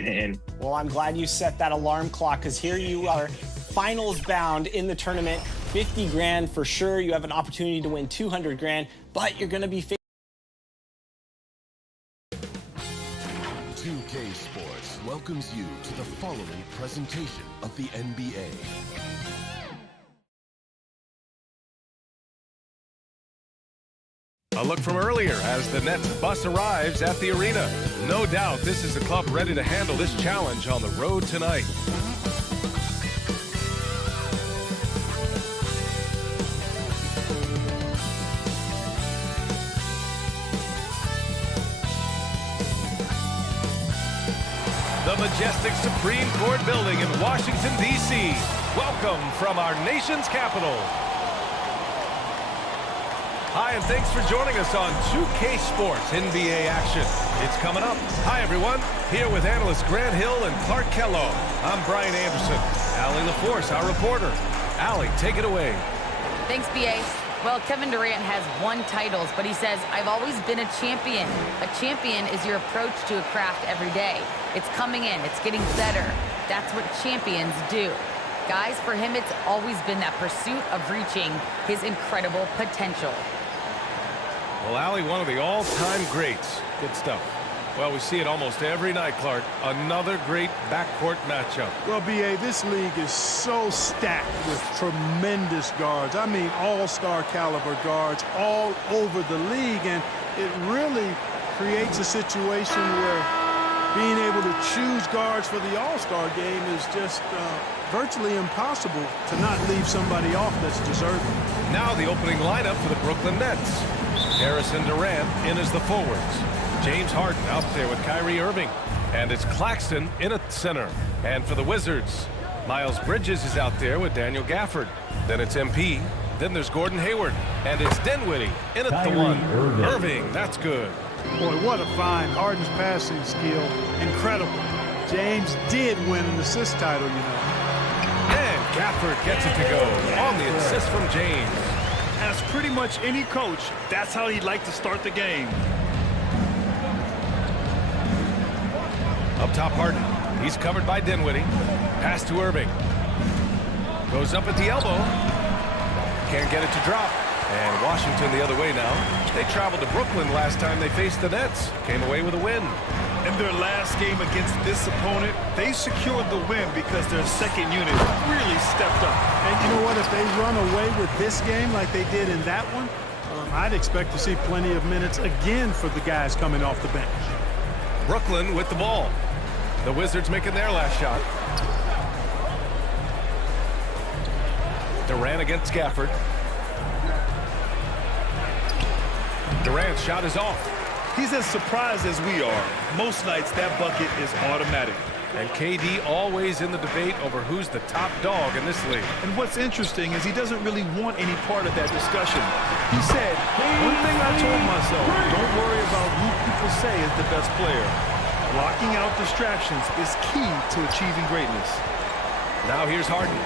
get in. Well, I'm glad you set that alarm clock, because here you are, finals bound in the tournament. 50 grand for sure. You have an opportunity to win 200 grand, but you're going to be 2K Sports welcomes you to the following presentation of the NBA. A look from earlier as the Nets bus arrives at the arena. No doubt this is a club ready to handle this challenge on the road tonight. The majestic Supreme Court building in Washington, D.C. Welcome from our nation's capital. Hi, and thanks for joining us on 2K Sports NBA action. It's coming up. Hi, everyone. Here with analysts Grant Hill and Clark Kellogg. I'm Brian Anderson. Allie LaForce, our reporter. Allie, take it away. Thanks, B.A. Well, Kevin Durant has won titles, but he says, I've always been a champion. A champion is your approach to a craft every day. It's coming in. It's getting better. That's what champions do. Guys, for him, it's always been that pursuit of reaching his incredible potential. Well, Allie, one of the all-time greats. Good stuff. Well, we see it almost every night, Clark. Another great backcourt matchup. Well, B.A., this league is so stacked with tremendous guards. I mean, all-star caliber guards all over the league, and it really creates a situation where being able to choose guards for the all-star game is just virtually impossible to not leave somebody off that's deserving. Now the opening lineup for the Brooklyn Nets. Harris and Durant in as the forwards. James Harden out there with Kyrie Irving. And it's Claxton in at center. And for the Wizards, Miles Bridges is out there with Daniel Gafford. Then it's MP. Then there's Gordon Hayward. And it's Dinwiddie in at the one. Irving, that's good. Boy, what a find. Harden's passing skill, incredible. James did win an assist title, you know. And Gafford gets it to go on the assist from James. As pretty much any coach, that's how he'd like to start the game. Up top, Harden. He's covered by Dinwiddie. Pass to Irving. Goes up at the elbow. Can't get it to drop. And Washington the other way now. They traveled to Brooklyn last time they faced the Nets. Came away with a win. In their last game against this opponent, they secured the win because their second unit really stepped up. And you know what? If they run away with this game like they did in that one, I'd expect to see plenty of minutes again for the guys coming off the bench. Brooklyn with the ball. The Wizards making their last shot. Durant against Gafford. Durant's shot is off. He's as surprised as we are. Most nights, that bucket is automatic. And KD always in the debate over who's the top dog in this league. And what's interesting is he doesn't really want any part of that discussion. He said, one thing I told myself, don't worry about who people say is the best player. Blocking out distractions is key to achieving greatness. Now here's Harden.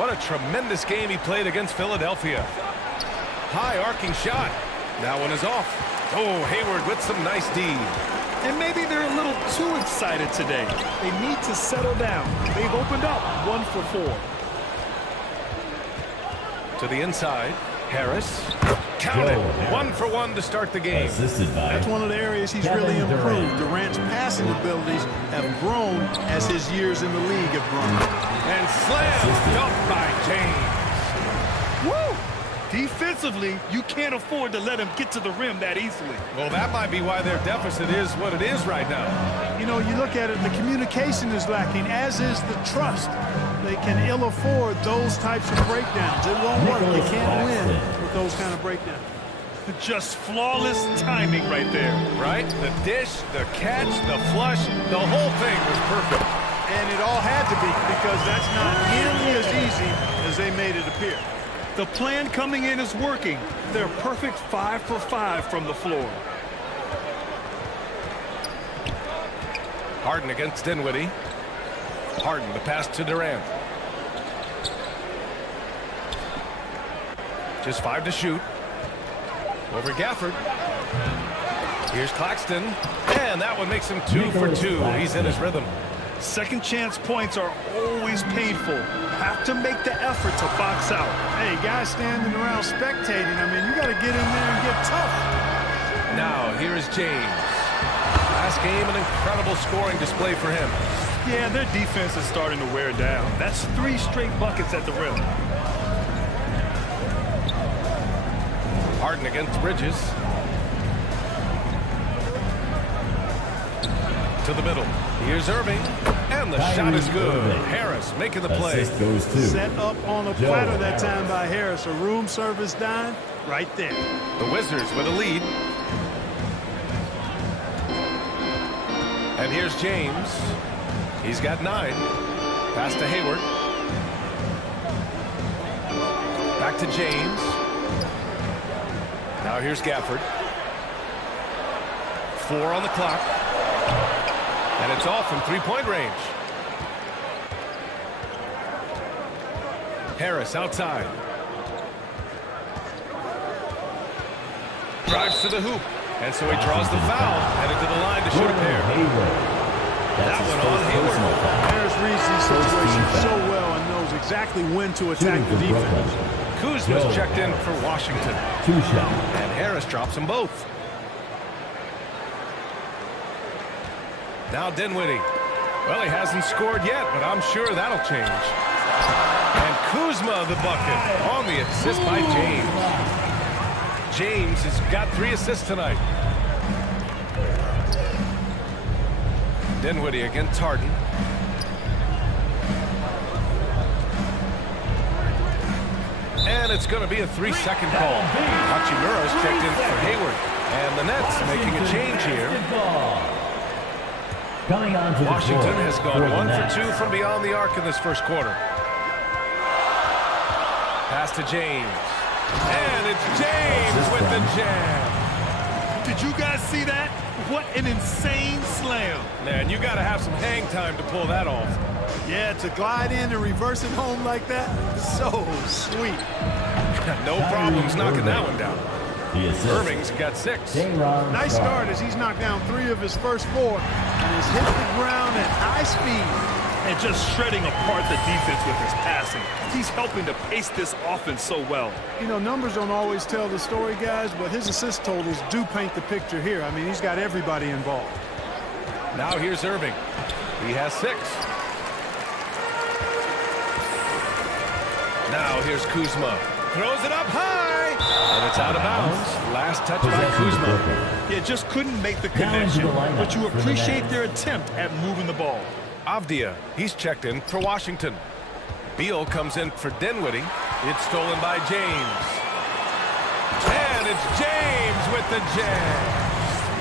What a tremendous game he played against Philadelphia. High arcing shot. That one is off. Oh, Hayward with some nice D. And maybe they're a little too excited today. They need to settle down. They've opened up 1 for 4. To the inside, Harris. Count it. 1 for 1 to start the game. That's one of the areas he's really improved. Durant's passing abilities have grown as his years in the league have grown. And slam dunked by James. Woo! Defensively, you can't afford to let him get to the rim that easily. Well, that might be why their deficit is what it is right now. You know, you look at it, the communication is lacking, as is the trust. They can ill afford those types of breakdowns. It won't work. You can't win with those kind of breakdowns. Just flawless timing right there. Right? The dish, the catch, the flush, the whole thing was perfect. And it all had to be, because that's not nearly as easy as they made it appear. The plan coming in is working. They're perfect 5 for 5 from the floor. Harden against Dinwiddie. Harden, the pass to Durant. Just 5 to shoot. Over Gafford. Here's Claxton, and that one makes him 2 for 2. He's in his rhythm. Second chance points are always painful. Have to make the effort to box out. Hey, guys standing around spectating, I mean, you got to get in there and get tough. Now, here is James. Last game, an incredible scoring display for him. Yeah, their defense is starting to wear down. That's 3 straight buckets at the rim. Harden against Bridges. To the middle. Here's Irving. And the shot is good. Harris making the play. Set up on a platter that time by Harris. A room service dime right there. The Wizards with a lead. And here's James. He's got 9. Pass to Hayward. Back to James. Now here's Gafford. 4 on the clock. And it's off from 3-point range. Harris outside. Drives to the hoop. And so he draws the foul. Headed to the line to shoot a pair. That one on Hayward. Harris reads these situations so well and knows exactly when to attack the defense. Kuzma's checked in for Washington. And Harris drops them both. Now Dinwiddie. Well, he hasn't scored yet, but I'm sure that'll change. And Kuzma the bucket on the assist by James. James has got 3 assists tonight. Dinwiddie against Harden. And it's going to be a 3-second call. Hachimura's checked in for Hayward. And the Nets making a change here. Washington has gone 1 for 2 from beyond the arc in this first quarter. Pass to James. And it's James with the jam. Did you guys see that? What an insane slam. Man, you got to have some hang time to pull that off. Yeah, to glide in and reverse it home like that, so sweet. No problems knocking that one down. Irving's got 6. Nice start as he's knocked down 3 of his first 4 and has hit the ground at high speed. And just shredding apart the defense with his passing. He's helping to pace this offense so well. You know, numbers don't always tell the story, guys, but his assist totals do paint the picture here. I mean, he's got everybody involved. Now here's Irving. He has 6. Now here's Kuzma. Throws it up high. And it's out of bounds. Last touch by Kuzma. Yeah, just couldn't make the connection. But you appreciate their attempt at moving the ball. Avdia, he's checked in for Washington. Beal comes in for Dinwiddie. It's stolen by James. And it's James with the jam.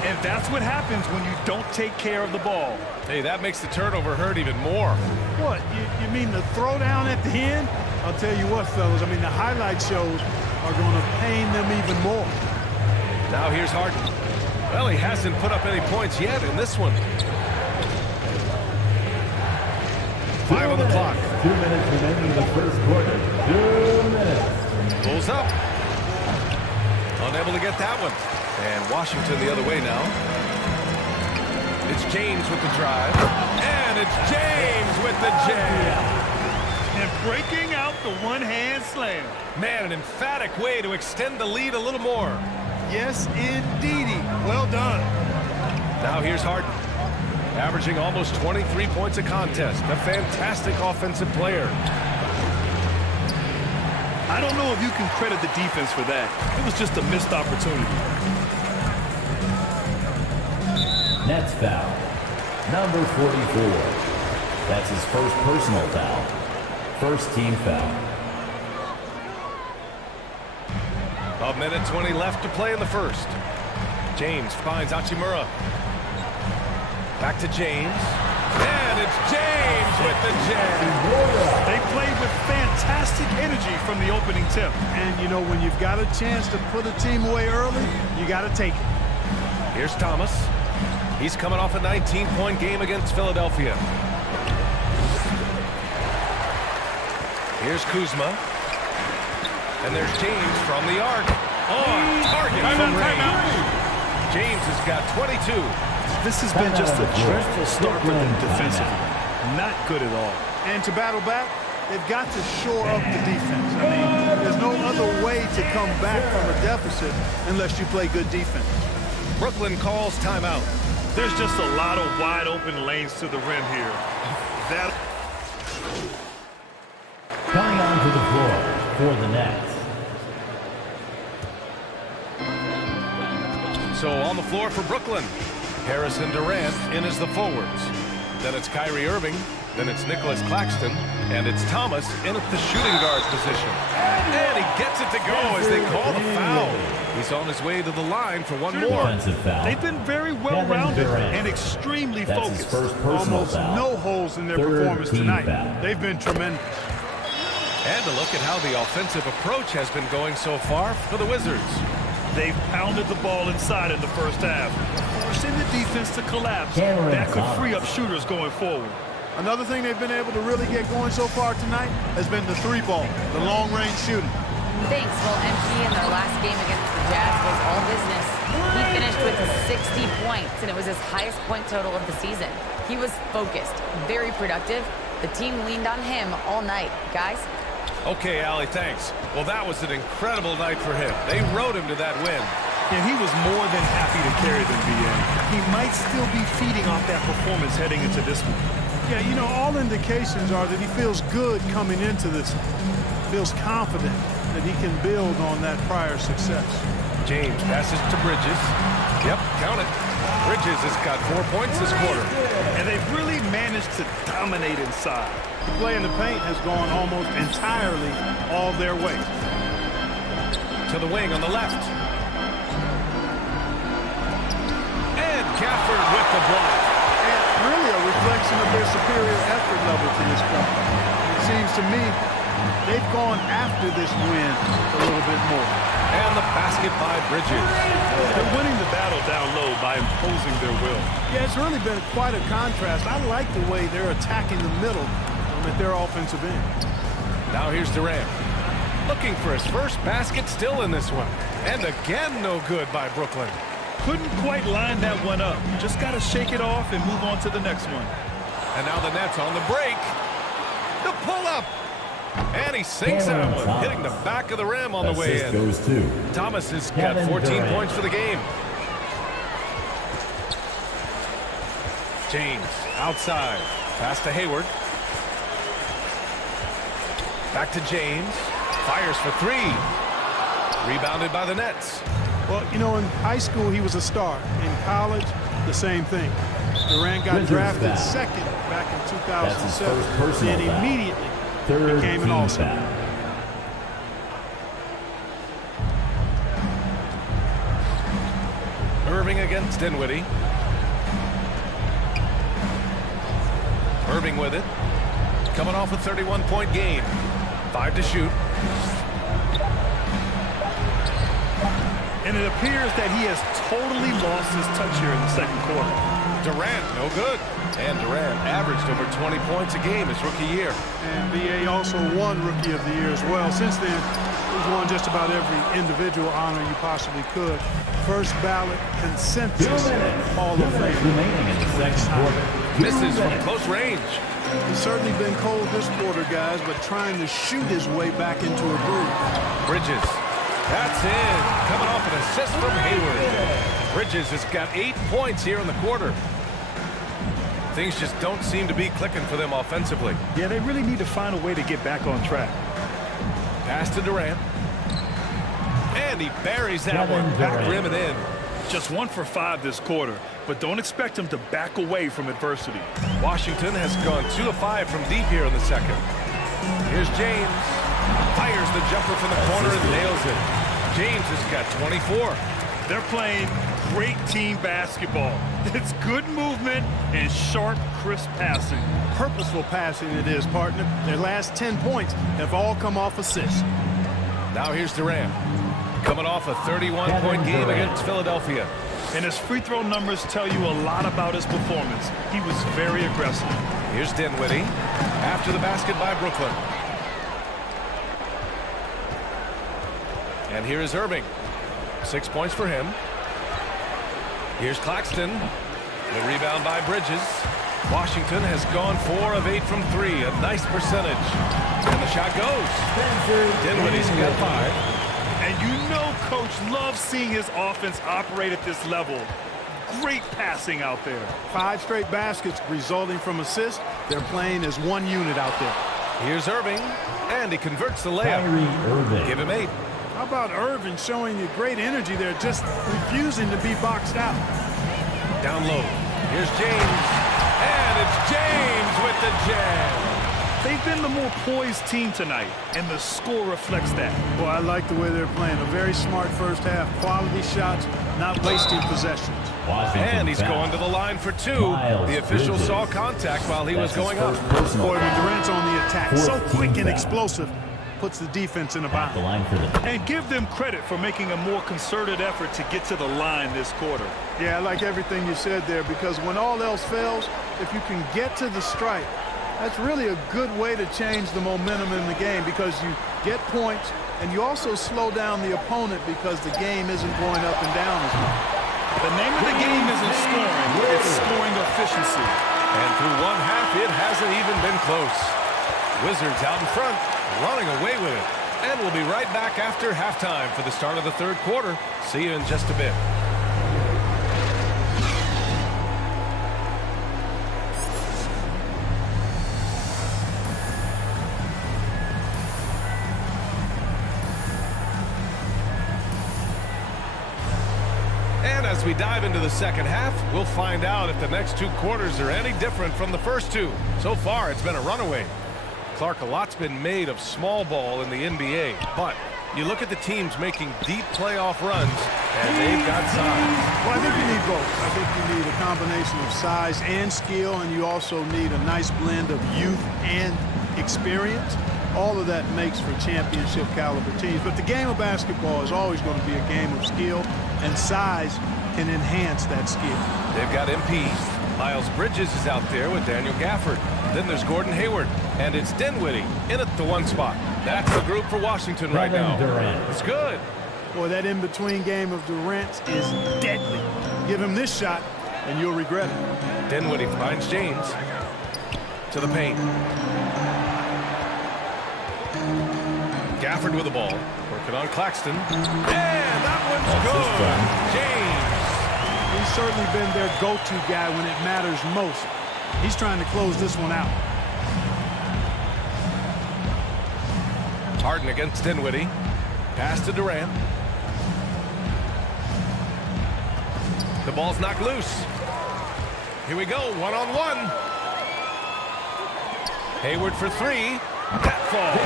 And that's what happens when you don't take care of the ball. Hey, that makes the turnover hurt even more. What, you mean the throwdown at the end? I'll tell you what, fellas, I mean, the highlight shows are going to pain them even more. Now here's Harden. Well, he hasn't put up any points yet in this one. 5 on the clock. 2 minutes remaining in the first quarter. 2 minutes. Pulls up. Unable to get that one. And Washington the other way now. It's James with the drive. And it's James with the jam. And breaking out the one-hand slam. Man, an emphatic way to extend the lead a little more. Yes, indeedy. Well done. Now here's Harden. Averaging almost 23 points a contest. A fantastic offensive player. I don't know if you can credit the defense for that. It was just a missed opportunity. Nets foul. Number 44. That's his first personal foul. First team foul. A minute 20 left to play in the first. James finds Hachimura. Back to James. And it's James with the jam. They played with fantastic energy from the opening tip. And, you know, when you've got a chance to put a team away early, you got to take it. Here's Thomas. He's coming off a 19-point game against Philadelphia. Here's Kuzma. And there's James from the arc. On target from range. James has got 22. This has been just a dreadful start for them defensively. Not good at all. And to battle back, they've got to shore up the defense. I mean, there's no other way to come back from a deficit unless you play good defense. Brooklyn calls timeout. There's just a lot of wide open lanes to the rim here. Coming onto the floor for the Nets. So on the floor for Brooklyn, Harris and Durant in as the forwards. Then it's Kyrie Irving. Then it's Nicholas Claxton. And it's Thomas in at the shooting guard position. And he gets it to go as they call the foul. He's on his way to the line for one more. Defensive foul. They've been very well-rounded and extremely That's his focused. first personal Almost foul. no holes in their Third performance team tonight. foul. They've been tremendous. And to look at how the offensive approach has been going so far for the Wizards. They've pounded the ball inside in the first half, forcing the defense to collapse. Cameron That could Thomas. free up shooters going forward. Another thing they've been able to really get going so far tonight has been the three ball, the long-range shooting. Thanks. Well, MP in their last game against the Jazz was all business. He finished with 60 points, and it was his highest point total of the season. He was focused, very productive. The team leaned on him all night. Guys? Okay, Allie, thanks. Well, that was an incredible night for him. They rode him to that win. And he was more than happy to carry them, BA. He might still be feeding off that performance heading into this one. Yeah, you know, all indications are that he feels good coming into this one. Feels confident that he can build on that prior success. James passes to Bridges. Yep, count it. Bridges has got 4 points this quarter. And they've really managed to dominate inside. The play in the paint has gone almost entirely all their way. To the wing on the left. And Gafford with the block. And really a reflection of their superior effort level to this point. It seems to me they've gone after this win a little bit more. And the basket by Bridges. They're winning the battle down low by imposing their will. Yeah, it's really been quite a contrast. I like the way they're attacking the middle at their offensive end. Now here's Durant. Looking for his first basket still in this one. And again, no good by Brooklyn. Couldn't quite line that one up. Just got to shake it off and move on to the next one. And now the Nets on the break. The pull-up. And he sinks that Cameron one, Thomas. hitting the back of the rim on the way Assist in. goes to Thomas has got Kevin 14 Durant. points for the game. James outside. Pass to Hayward. Back to James. Fires for three. Rebounded by the Nets. Well, you know, in high school he was a star. In college, the same thing. Durant got Wizards drafted foul. second back in That's his 2007 first personal and foul. immediately Third became an team all-star. foul. Irving against Dinwiddie. Irving with it. Coming off a 31-point game. 5 to shoot. And it appears that he has totally lost his touch here in the second quarter. Durant, no good. And Durant averaged over 20 points a game his rookie year. And BA also won Rookie of the Year as well. Since then, he's won just about every individual honor you possibly could. First ballot consensus Hall of Fame. Remaining in the second quarter. Misses from close range. He's certainly been cold this quarter, guys, but trying to shoot his way back into a groove. Bridges. That's in. Coming off an assist from Hayward. Bridges has got 8 points here in the quarter. Things just don't seem to be clicking for them offensively. Yeah, they really need to find a way to get back on track. Pass to Durant. And he buries that Kevin one. Back Durant. rim and in. Just 1 for 5 this quarter, but don't expect him to back away from adversity. Washington has gone 2 of 5 from deep here in the second. Here's James. Fires the jumper from the corner and nails it. James has got 24. They're playing great team basketball. It's good movement and sharp, crisp passing. Purposeful passing it is, partner. Their last 10 points have all come off assists. Now here's Durant. Coming off a 31-point game Durant. against Philadelphia. And his free throw numbers tell you a lot about his performance. He was very aggressive. Here's Dinwiddie. After the basket by Brooklyn. And here is Irving. 6 points for him. Here's Claxton. The rebound by Bridges. Washington has gone 4 of 8 from 3. A nice percentage. And the shot goes. Dinwiddie's got 5. And you know Coach loves seeing his offense operate at this level. Great passing out there. 5 straight baskets resulting from assists. They're playing as one unit out there. Here's Irving. And he converts the layup. Kyrie Irving. Give him 8. How about Irving showing you great energy there, just refusing to be boxed out? Down low. Here's James. And it's James with the jam. They've been the more poised team tonight, and the score reflects that. Well, I like the way they're playing. A very smart first half. Quality shots, not wasting possessions. And he's going to the line for 2. The official saw contact while he was going up. Boy, when Durant's on the attack, so quick and foul. explosive, puts the defense in a The bind. line for the And give them credit for making a more concerted effort to get to the line this quarter. Yeah, I like everything you said there, because when all else fails, if you can get to the stripe, that's really a good way to change the momentum in the game, because you get points and you also slow down the opponent because the game isn't going up and down as much. The name of the game isn't scoring, it's scoring efficiency. And through one half, it hasn't even been close. Wizards out in front, running away with it. And we'll be right back after halftime for the start of the third quarter. See you in just a bit. And as we dive into the second half, we'll find out if the next 2 quarters are any different from the first 2. So far, it's been a runaway. Clark, a lot's been made of small ball in the NBA, but you look at the teams making deep playoff runs, and they've got size. Well, I think you need both. I think you need a combination of size and skill, and you also need a nice blend of youth and experience. All of that makes for championship caliber teams. But the game of basketball is always going to be a game of skill, and size can enhance that skill. They've got MP. Miles Bridges is out there with Daniel Gafford. Then there's Gordon Hayward, and it's Dinwiddie in at the 1 spot. That's the group for Washington right now. Durant. It's good. Boy, that in-between game of Durant's is deadly. Give him this shot, and you'll regret it. Dinwiddie finds James to the paint. Gafford with the ball, working on Claxton. And that one's good. James. He's certainly been their go-to guy when it matters most. He's trying to close this one out. Harden against Dinwiddie. Pass to Durant. The ball's knocked loose. Here we go, 1-on-1. Hayward for 3. That falls.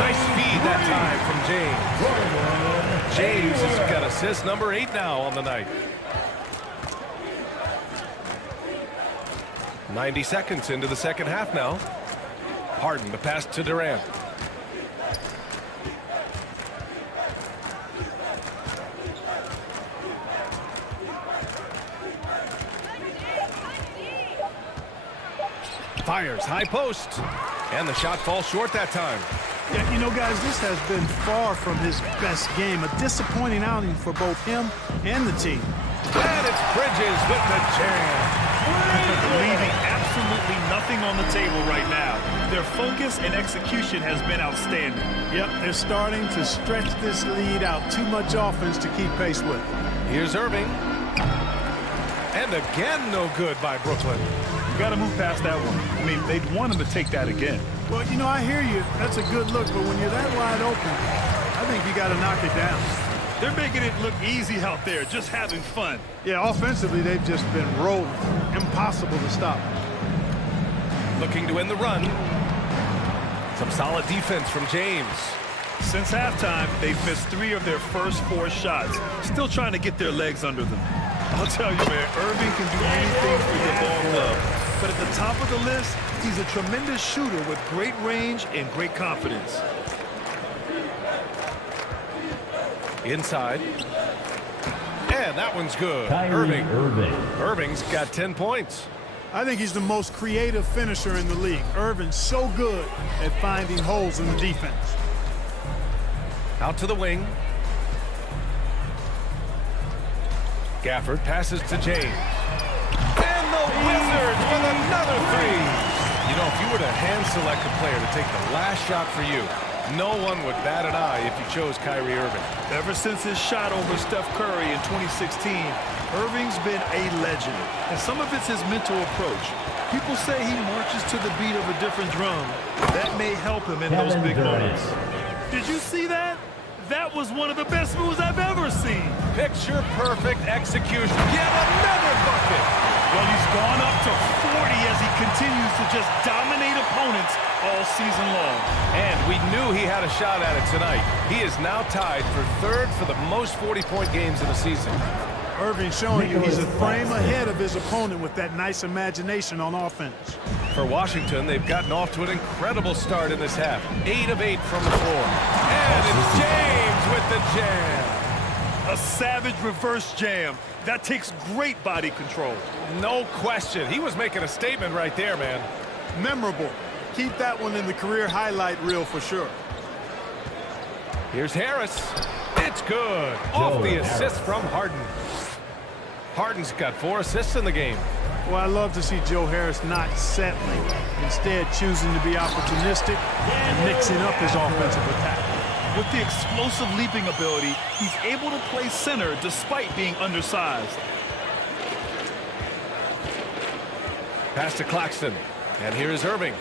Nice feed that time from James. James has got assist number 8 now on the night. 90 seconds into the second half now. Harden, the pass to Durant. Fires, high post. And the shot falls short that time. Yeah, you know, guys, this has been far from his best game. A disappointing outing for both him and the team. And it's Bridges with the jam. Leaving absolutely nothing on the table right now. Their focus and execution has been outstanding. Yep, they're starting to stretch this lead out. Too much offense to keep pace with. Here's Irving. And again, no good by Brooklyn. You got to move past that one. I mean, they'd want him to take that again. Well, you know, I hear you. That's a good look, but when you're that wide open, I think you got to knock it down. They're making it look easy out there, just having fun. Yeah, offensively, they've just been rolling. Impossible to stop. Looking to end the run. Some solid defense from James. Since halftime, they've missed 3 of their first 4 shots. Still trying to get their legs under them. I'll tell you, man, Irving can do anything for your ball club. But at the top of the list, he's a tremendous shooter with great range and great confidence. Inside. And that one's good. Kyrie Irving. Irving's got 10 points. I think he's the most creative finisher in the league. Irving's so good at finding holes in the defense. Out to the wing. Gafford passes to James. And the Wizards with another three. You know, if you were to hand-select a player to take the last shot for you, no one would bat an eye if you chose Kyrie Irving. Ever since his shot over Steph Curry in 2016, Irving's been a legend. And some of it's his mental approach. People say he marches to the beat of a different drum. That may help him in those big moments. Did you see that? That was one of the best moves I've ever seen. Picture-perfect execution. Yet another bucket. Well, he's gone up to 40 as he continues to just dominate opponents all season long. And we knew he had a shot at it tonight. He is now tied for third for the most 40-point games in the season. Irving showing you he's a frame ahead of his opponent with that nice imagination on offense. For Washington, they've gotten off to an incredible start in this half. 8 of 8 from the floor. And it's James with the jam. A savage reverse jam. That takes great body control. No question. He was making a statement right there, man. Memorable. Keep that one in the career highlight reel for sure. Here's Harris. It's good. Off the assist from Harden. Harden's got 4 assists in the game. Well, I love to see Joe Harris not settling, instead choosing to be opportunistic and mixing up his offensive attack. With the explosive leaping ability, he's able to play center despite being undersized. Pass to Claxton. And here is Irving.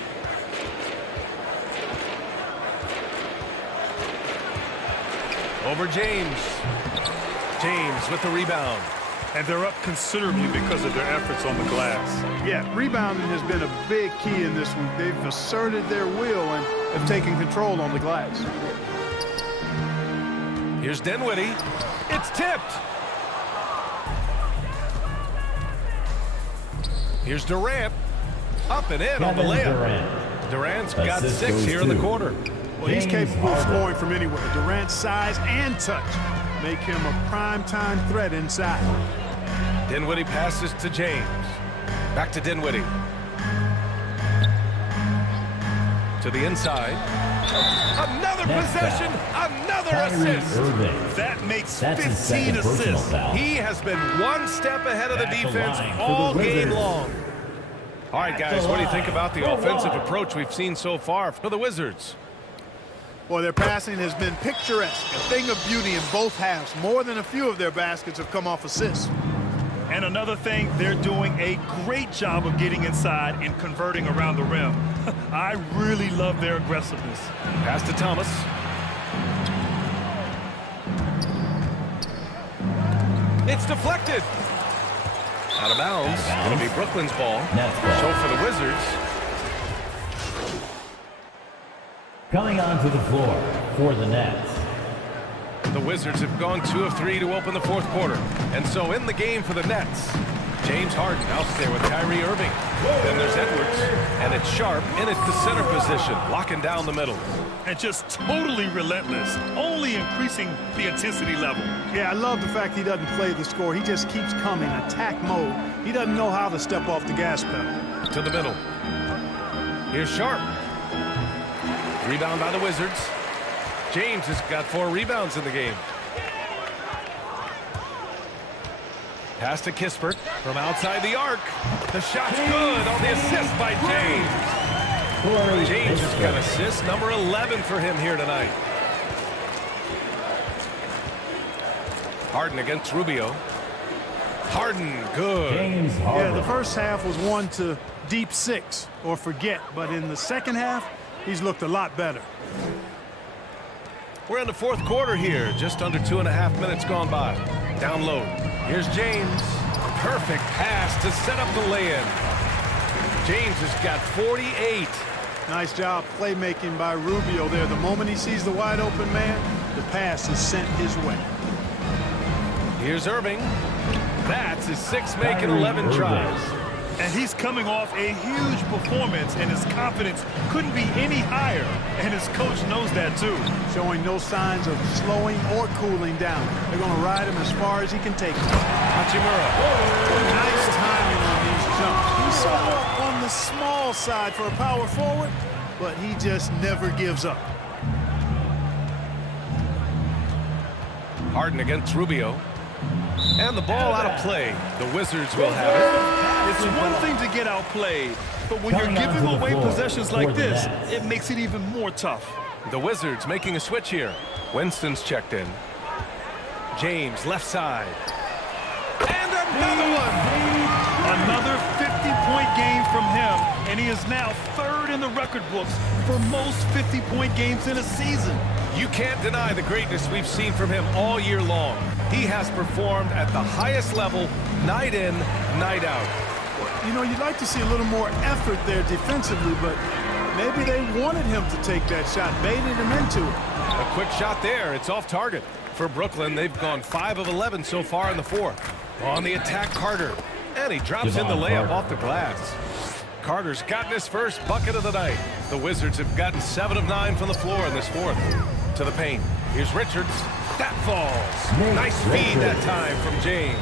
Over James. James with the rebound. And they're up considerably because of their efforts on the glass. Yeah, rebounding has been a big key in this one. They've asserted their will and have taken control on the glass. Here's Dinwiddie. It's tipped. Here's Durant. Up and in on the layup. Durant's got 6 here in the quarter. Well, he's capable of scoring from anywhere. Durant's size and touch make him a primetime threat inside. Dinwiddie passes to James. Back to Dinwiddie. To the inside. Another possession, another assist. That makes That's 15 assists. He has been one step ahead of the defense all game long. All right, guys, what do you think about the offensive approach we've seen so far for the Wizards? Well, their passing has been picturesque, a thing of beauty in both halves. More than a few of their baskets have come off assists. And another thing, they're doing a great job of getting inside and converting around the rim. I really love their aggressiveness. Pass to Thomas. It's deflected. Out of bounds. It'll be Brooklyn's ball. So for the Wizards. Coming onto the floor for the Nets. The Wizards have gone 2 of 3 to open the 4th quarter. And so in the game for the Nets, James Harden out there with Kyrie Irving. Then there's Edwards. And it's Sharp in at the center position, locking down the middle. And just totally relentless, only increasing the intensity level. Yeah, I love the fact he doesn't play the score. He just keeps coming, attack mode. He doesn't know how to step off the gas pedal. To the middle. Here's Sharp. Rebound by the Wizards. James has got 4 rebounds in the game. Pass to Kispert from outside the arc. The shot's good on the assist by James. James has got assist number 11 for him here tonight. Harden against Rubio. Harden, good. James Harden. Yeah, the first half was one to deep 6 or forget, but in the second half, he's looked a lot better. We're in the 4th quarter here, just under 2.5 minutes gone by. Down low. Here's James. Perfect pass to set up the lay-in. James has got 48. Nice job playmaking by Rubio there. The moment he sees the wide open man, the pass is sent his way. Here's Irving. That's his 6th make in 11 tries. And he's coming off a huge performance, and his confidence couldn't be any higher. And his coach knows that, too. Showing no signs of slowing or cooling down. They're going to ride him as far as he can take him. Hachimura. Nice timing on these jumps. He's somewhat on the small side for a power forward, but he just never gives up. Harden against Rubio. And the ball out of play. The Wizards will have it. It's one thing to get outplayed, but when you're giving away possessions like this, it makes it even more tough. The Wizards making a switch here. Winston's checked in. James, left side. And another one! Another 50-point game from him, and he is now third in the record books for most 50-point games in a season. You can't deny the greatness we've seen from him all year long. He has performed at the highest level, night in, night out. You know, you'd like to see a little more effort there defensively, but maybe they wanted him to take that shot, baited him into it. A quick shot there. It's off target. For Brooklyn, they've gone 5 of 11 so far in the fourth. On the attack, Carter. And he drops in the layup off the glass. Carter's gotten his first bucket of the night. The Wizards have gotten 7 of 9 from the floor in this fourth. To the paint. Here's Richards. That falls. Nice feed that time from James.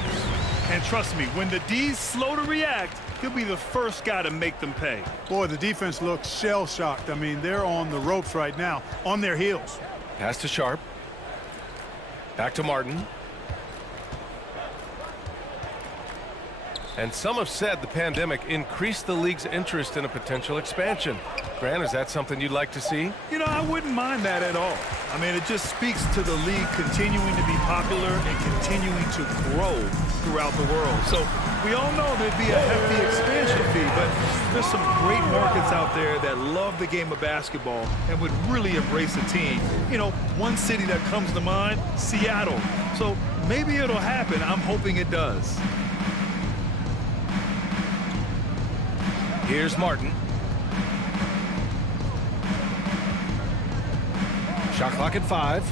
And trust me, when the D's slow to react, he'll be the first guy to make them pay. Boy, the defense looks shell-shocked. I mean, they're on the ropes right now, on their heels. Pass to Sharp. Back to Martin. And some have said the pandemic increased the league's interest in a potential expansion. Grant, is that something you'd like to see? You know, I wouldn't mind that at all. I mean, it just speaks to the league continuing to be popular and continuing to grow throughout the world. So we all know there'd be a hefty expansion fee, but there's some great markets out there that love the game of basketball and would really embrace the team. You know, one city that comes to mind, Seattle. So maybe it'll happen. I'm hoping it does. Here's Martin. Shot clock at 5.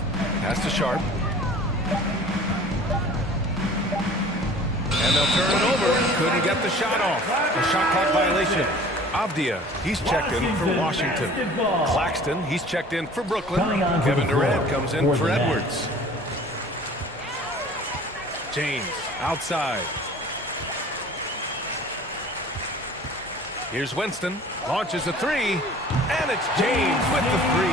Pass to Sharp. And they'll turn it over. Couldn't get the shot off. A shot clock violation. Avdia, he's checked in for Washington. Claxton, he's checked in for Brooklyn. Kevin Durant comes in for Edwards. James, outside. Here's Winston, launches a 3, and it's James with the 3.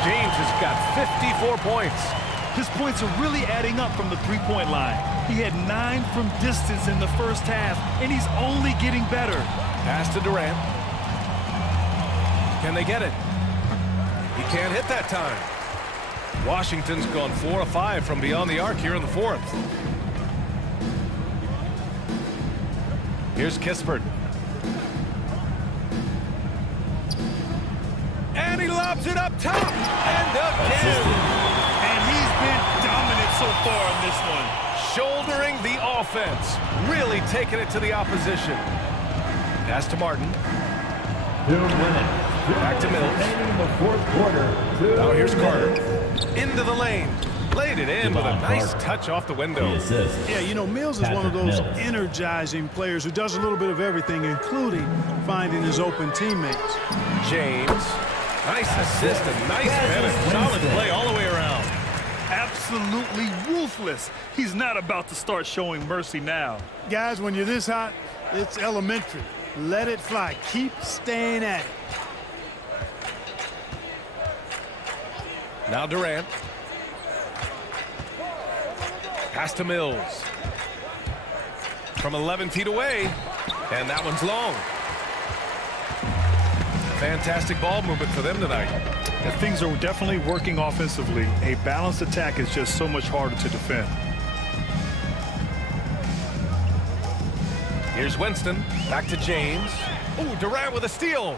James has got 54 points. His points are really adding up from the three-point line. He had 9 from distance in the first half, and he's only getting better. Pass to Durant. Can they get it? He can't hit that time. Washington's gone 4 of 5 from beyond the arc here in the fourth. Here's Kispert. And he lobs it up top. And again. And he's been dominant so far in this one. Shouldering the offense. Really taking it to the opposition. Pass to Martin. 2 minutes. Back to Mills. In the fourth quarter. Now here's Carter. Into the lane. Laid it in with a nice touch off the window. Yeah, you know, Mills is one of those energizing players who does a little bit of everything, including finding his open teammates. James. Nice assist and nice finish. Solid play all the way around. Absolutely ruthless. He's not about to start showing mercy now. Guys, when you're this hot, it's elementary. Let it fly. Keep staying at it. Now Durant. Pass to Mills. From 11 feet away. And that one's long. Fantastic ball movement for them tonight. And things are definitely working offensively. A balanced attack is just so much harder to defend. Here's Winston. Back to James. Oh, Durant with a steal.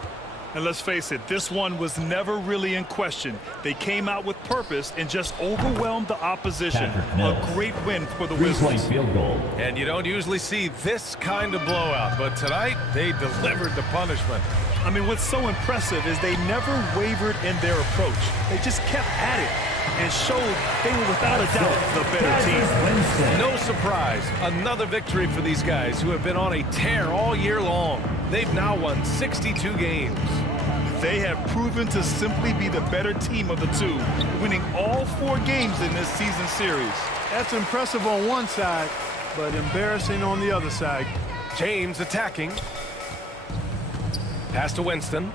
And let's face it, this one was never really in question. They came out with purpose and just overwhelmed the opposition. A great win for the Wizards. Field goal. And you don't usually see this kind of blowout, but tonight they delivered the punishment. I mean, what's so impressive is they never wavered in their approach. They just kept at it and showed they were without a doubt the better team. No surprise, another victory for these guys who have been on a tear all year long. They've now won 62 games. They have proven to simply be the better team of the two, winning all 4 games in this season series. That's impressive on one side, but embarrassing on the other side. James attacking. Pass to Winston.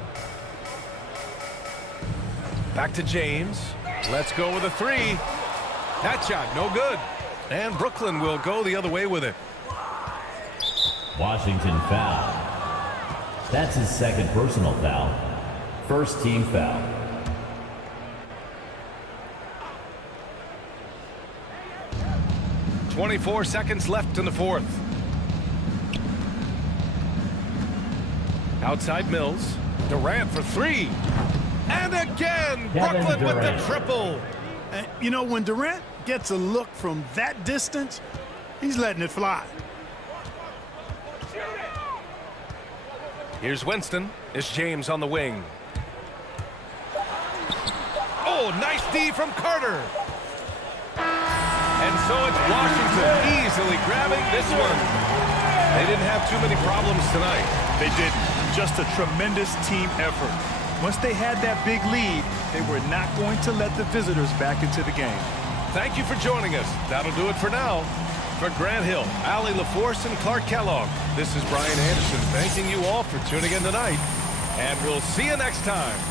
Back to James. Let's go with a 3. That shot, no good. And Brooklyn will go the other way with it. Washington foul. That's his second personal foul. First team foul. .24 seconds left in the fourth. Outside Mills. Durant for three. And again, Kevin Brooklyn with Durant. the triple. And, you know, when Durant gets a look from that distance, he's letting it fly. Here's Winston. It's James on the wing. Oh, nice D from Carter. And so it's Washington easily grabbing this one. They didn't have too many problems tonight. They didn't. Just a tremendous team effort. Once they had that big lead, they were not going to let the visitors back into the game. Thank you for joining us. That'll do it for now. For Grant Hill, Allie LaForce, and Clark Kellogg, this is Brian Anderson thanking you all for tuning in tonight. And we'll see you next time.